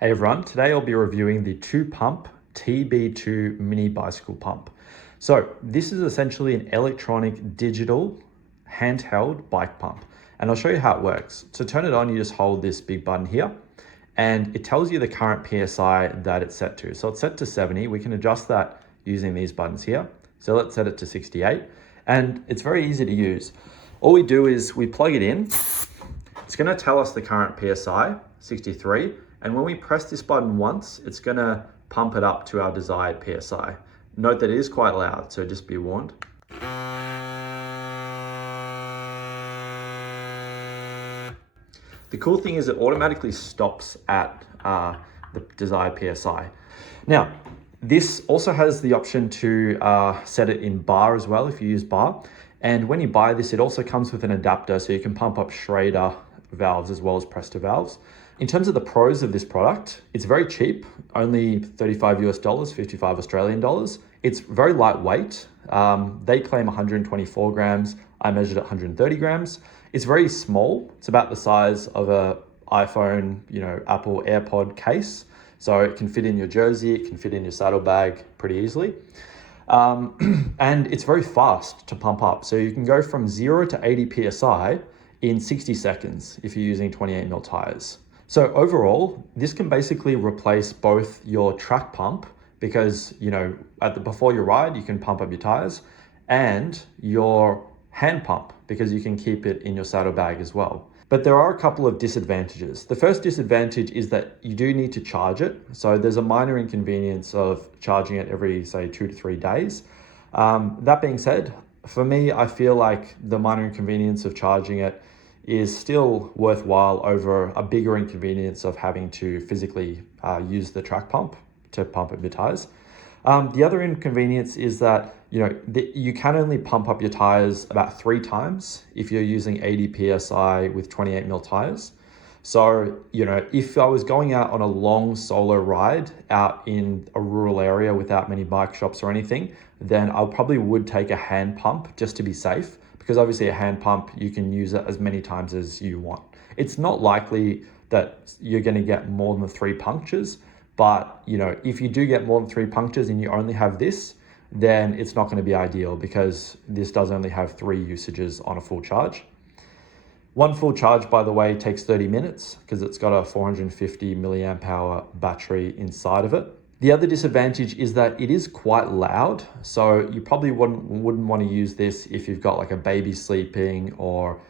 Hey everyone, today I'll be reviewing the TOPUMP TB2 Mini Bicycle Pump. So this is essentially an electronic digital handheld bike pump, and I'll show you how it works. To turn it on, you just hold this big button here and it tells you the current PSI that it's set to. So it's set to 70. We can adjust that using these buttons here. So let's set it to 68, and it's very easy to use. All we do is we plug it in. It's going to tell us the current PSI, 63. And when we press this button once, it's going to pump it up to our desired PSI. Note that it is quite loud, so just be warned. The cool thing is it automatically stops at the desired PSI. Now, this also has the option to set it in bar as well if you use bar. And when you buy this, it also comes with an adapter so you can pump up Schrader valves as well as Presta valves. In terms of the pros of this product, it's very cheap, only $35 US, 55 Australian dollars. It's very lightweight. They claim 124 grams. I measured 130 grams. It's very small. It's about the size of a iPhone, Apple AirPod case. So it can fit in your jersey, it can fit in your saddlebag pretty easily. And it's very fast to pump up. So you can go from 0 to 80 PSI in 60 seconds if you're using 28mm tires. So overall, this can basically replace both your track pump, because before your ride you can pump up your tires, and your hand pump, because you can keep it in your saddlebag as well. But there are a couple of disadvantages. The first disadvantage is that you do need to charge it. So there's a minor inconvenience of charging it every, say, 2 to 3 days. That being said, for me, I feel like the minor inconvenience of charging it is still worthwhile over a bigger inconvenience of having to physically use the track pump to pump up your tires. The other inconvenience is that you can only pump up your tires about 3 times if you're using 80 PSI with 28mm tires. So, if I was going out on a long solo ride out in a rural area without many bike shops or anything, then I probably would take a hand pump just to be safe, because obviously a hand pump, you can use it as many times as you want. It's not likely that you're going to get more than 3 punctures, but if you do get more than 3 punctures and you only have this, then it's not going to be ideal, because this does only have 3 usages on a full charge. One full charge, by the way, takes 30 minutes because it's got a 450 milliamp hour battery inside of it. The other disadvantage is that it is quite loud. So you probably wouldn't want to use this if you've got like a baby sleeping, or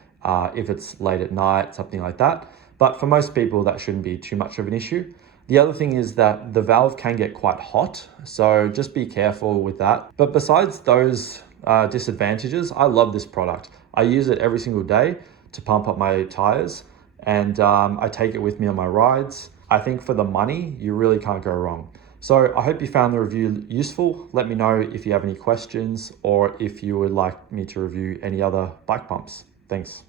if it's late at night, something like that. But for most people, that shouldn't be too much of an issue. The other thing is that the valve can get quite hot, so just be careful with that. But besides those disadvantages, I love this product. I use it every single day to pump up my tires, and I take it with me on my rides. I think for the money, you really can't go wrong. So I hope you found the review useful. Let me know if you have any questions, or if you would like me to review any other bike pumps. Thanks.